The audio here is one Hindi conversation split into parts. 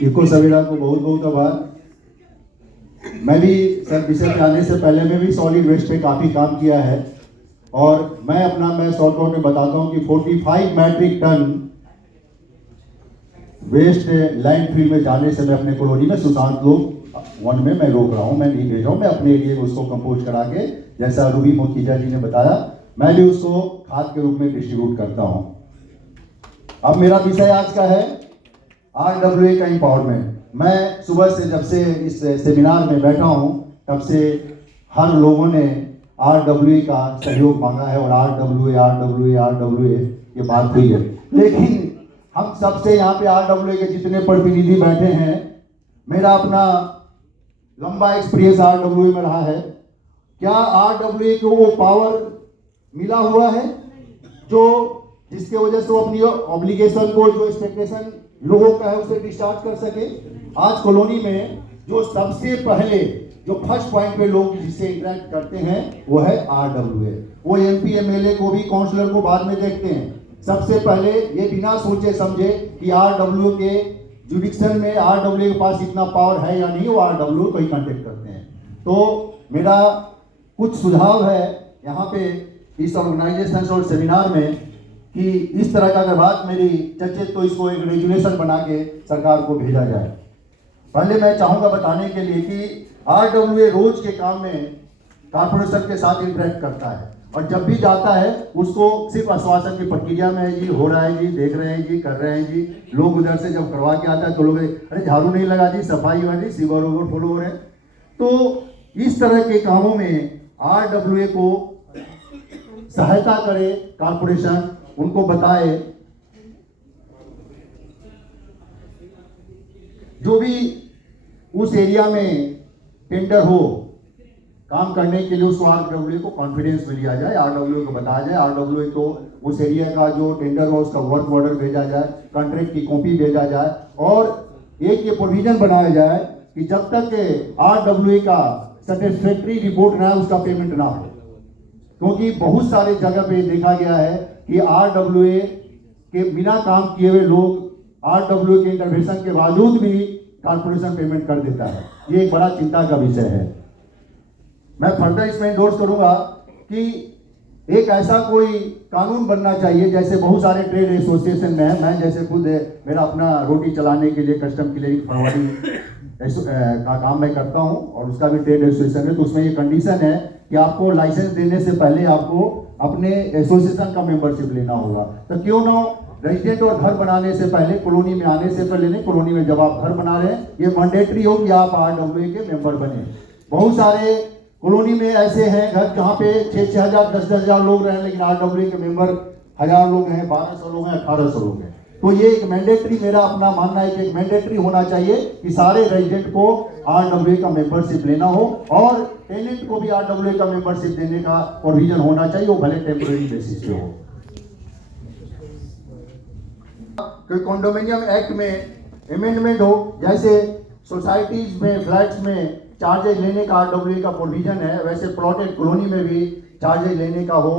इको सवेरा को बहुत बहुत आभार। मैं भी सर विषय में आने से पहले मैं भी सॉलिड वेस्ट पे काफ़ी काम किया है और मैं शॉर्ट नोट में बताता हूँ कि 45 मैट्रिक टन वेस्ट लैंडफिल में जाने से मैं अपने कॉलोनी में सुशांत लोग वन में मैं रोक रहा हूँ, मैं नहीं भेज रहा हूँ। मैं अपने एरिया में उसको कंपोस्ट करा के, जैसा रूबी मोखीजा जी ने बताया, मैं भी उसको खाद के रूप में डिस्ट्रीब्यूट करता हूँ। अब मेरा विषय आज का है RWA का एम्पावरमेंट। मैं सुबह से जब से इस सेमिनार में बैठा हूँ तब से हर लोगों ने RWA का सहयोग मांगा है और RWA ये बात हुई है, लेकिन हम सबसे यहाँ पे RWA के जितने प्रतिनिधि बैठे हैं, मेरा अपना लंबा एक्सपीरियंस RWA में रहा है। क्या RWA को वो पावर मिला हुआ है जो जिसके वजह से वो अपनी ऑब्लिगेशन को, जो एक्सपेक्टेशन लोगों का है, उसे डिस्चार्ज कर सके? आज कॉलोनी में जो सबसे पहले जो फर्स्ट पॉइंट पे लोग जिससे इंटरेक्ट करते हैं वो है RWA। वो MP MLA को भी, काउंसलर को बाद में देखते हैं। सबसे पहले ये बिना सोचे समझे कि RWA के जुडिक्शन में RWA के पास इतना पावर है या नहीं, वो RWA को ही कांटेक्ट करते हैं। तो मेरा कुछ सुझाव है यहाँ पे इस ऑर्गेनाइजेशन और सेमिनार में कि इस तरह का अगर बात मेरी चर्चे तो इसको एक रेजुलेशन बना के सरकार को भेजा जाए। पहले मैं चाहूँगा बताने के लिए कि RWA रोज के काम में कॉर्पोरेशन के साथ इंटरेक्ट करता है और जब भी जाता है उसको सिर्फ आश्वासन की प्रक्रिया में है जी, हो रहा है जी, देख रहे हैं जी, कर रहे हैं जी। लोग उधर से जब करवा के आता है तो लोग अरे झाड़ू नहीं लगा जी, सफाई हुआ जी, सीवर ओवर फुल हो रहे हैं। तो इस तरह के कामों में RWA को सहायता करे कॉर्पोरेशन, उनको बताए। जो भी उस एरिया में टेंडर हो काम करने के लिए, उसको RWA को कॉन्फिडेंस में लिया जाए, RWA को बताया जाए, RWA को उस एरिया का जो टेंडर हो उसका वर्क ऑर्डर भेजा जाए, कॉन्ट्रैक्ट की कॉपी भेजा जाए और एक ये प्रोविजन बनाया जाए कि जब तक RWA का सेटिस्फैक्ट्री रिपोर्ट ना है उसका पेमेंट ना हो। क्योंकि बहुत सारे जगह पे देखा गया है कि RWA के बिना काम किए हुए लोग RWA के इंटरवेंशन के बावजूद भी कॉर्पोरेशन पेमेंट कर देता है। ये एक बड़ा चिंता का विषय है। मैं फर्दर इसमें एंडोर्स करूंगा कि एक ऐसा कोई कानून बनना चाहिए, जैसे बहुत सारे ट्रेड एसोसिएशन में है। मैं जैसे खुद मेरा अपना रोटी चलाने के लिए कस्टम क्लियरिंग फॉरवर्डिंग का काम मैं करता हूं और उसका भी ट्रेड एसोसिएशन है। तो उसमें ये कंडीशन है कि आपको लाइसेंस देने से पहले आपको अपने एसोसिएशन का मेंबरशिप लेना होगा। तो क्यों ना रेजिडेंट और घर बनाने से पहले, कॉलोनी में आने से पहले नहीं, कॉलोनी में जब आप घर बना रहे हैं ये मैंडेटरी हो कि आप RWA के मेंबर बने। बहुत सारे कॉलोनी में ऐसे हैं घर जहाँ पे 6-6 हजार 10-10 हजार लोग रहे, लेकिन RWA के मेंबर 1000 लोग हैं, 1200 लोग हैं, 1800 लोग हैं। तो ये एक मैंडेटरी, मेरा अपना मानना है कि एक मैंडेटरी होना चाहिए कि सारे रेजिडेंट को RWA का मेंबरशिप लेना हो और टेनेंट को भी RWA का मेंबरशिप देने का प्रोविजन होना चाहिए, वो भले टेम्पररी बेसिस पे हो। कोई कॉन्डोमिनियम एक्ट में अमेंडमेंट हो, जैसे सोसाइटीज में, फ्लैट्स में चार्जेज लेने का RWA का प्रोविजन है, वैसे प्लॉटेड कॉलोनी में भी चार्जेज लेने का हो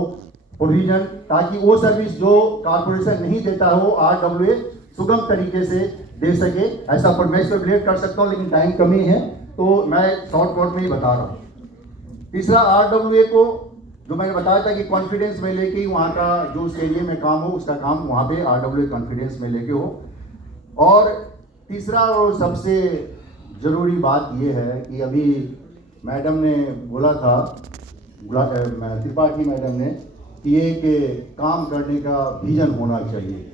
प्रोविजन, ताकि वो सर्विस जो कॉर्पोरेशन नहीं देता है वो RWA सुगम तरीके से दे सके। ऐसा पर मैं इस पर रिलेट कर सकता हूँ, लेकिन टाइम कमी है तो मैं शॉर्ट कट में ही बता रहा हूँ। तीसरा, RWA को जो मैंने बताया था कि कॉन्फिडेंस में लेके वहाँ का जो उस एरिया में काम हो उसका काम वहाँ पे RWA कॉन्फिडेंस में लेके हो। और तीसरा और सबसे ज़रूरी बात ये है कि अभी मैडम ने बोला था, त्रिपाठी मैडम ने, कि एक काम करने का विजन होना चाहिए।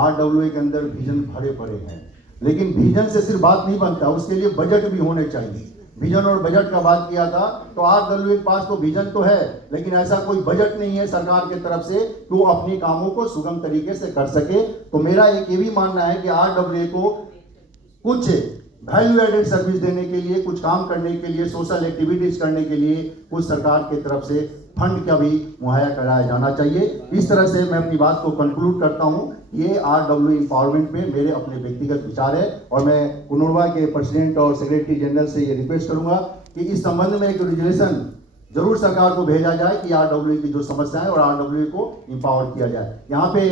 RWA के अंदर विजन भरे पड़े हैं, लेकिन विजन से सिर्फ बात नहीं बनता, उसके लिए बजट भी होने चाहिए। विजन और बजट का बात किया था तो RWA के पास तो विजन तो है, लेकिन ऐसा कोई बजट नहीं है सरकार की तरफ से कि वो अपनी कामों को सुगम तरीके से कर सके। तो मेरा एक ये भी मानना है कि RWA को कुछ वैल्यू एडेड सर्विस देने के लिए, कुछ काम करने के लिए, सोशल एक्टिविटीज करने के लिए कुछ सरकार की तरफ से फंड का भी मुहैया कराया जाना चाहिए। इस तरह से मैं अपनी बात को कंक्लूड करता हूं। ये RWA एम्पावरमेंट में मेरे अपने व्यक्तिगत विचार है और मैं कुनूरवा के प्रेसिडेंट और सेक्रेटरी जनरल से ये रिक्वेस्ट करूंगा कि इस संबंध में एक रेजुलेशन जरूर सरकार को भेजा जाए कि RWA की जो समस्या है और RWA को एम्पावर किया जाए। यहाँ पे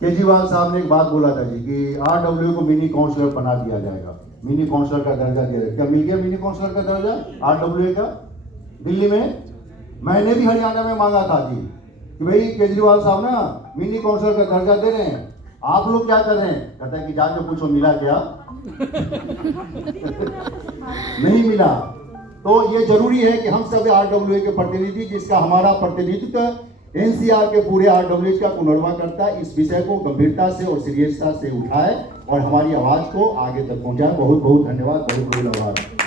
केजरीवाल साहब ने एक बात बोला था जी कि आरडब्ल्यू को मिनी काउंसलर बना दिया जाएगा, मिनी काउंसलर का दर्जा दिया जाएगा। क्या मिल गया मिनी काउंसलर का दर्जा आरडब्ल्यू का दिल्ली में? मैंने भी हरियाणा में मांगा था जी कि भाई केजरीवाल साहब ना मिनी काउंसलर का दर्जा दे रहे हैं, आप लोग क्या कर रहे हैं? कहता है कि जाके पूछो मिला क्या? नहीं मिला। तो ये जरूरी है कि हम सब आरडब्ल्यू के प्रतिनिधि, जिसका हमारा प्रतिनिधित्व एनसीआर के पूरे आरडब्ल्यू का पुनर्वा करता है, इस विषय को गंभीरता से और सीरियसता से उठाए और हमारी आवाज को आगे तक पहुंचाए। बहुत बहुत धन्यवाद, बहुत बहुत आभार।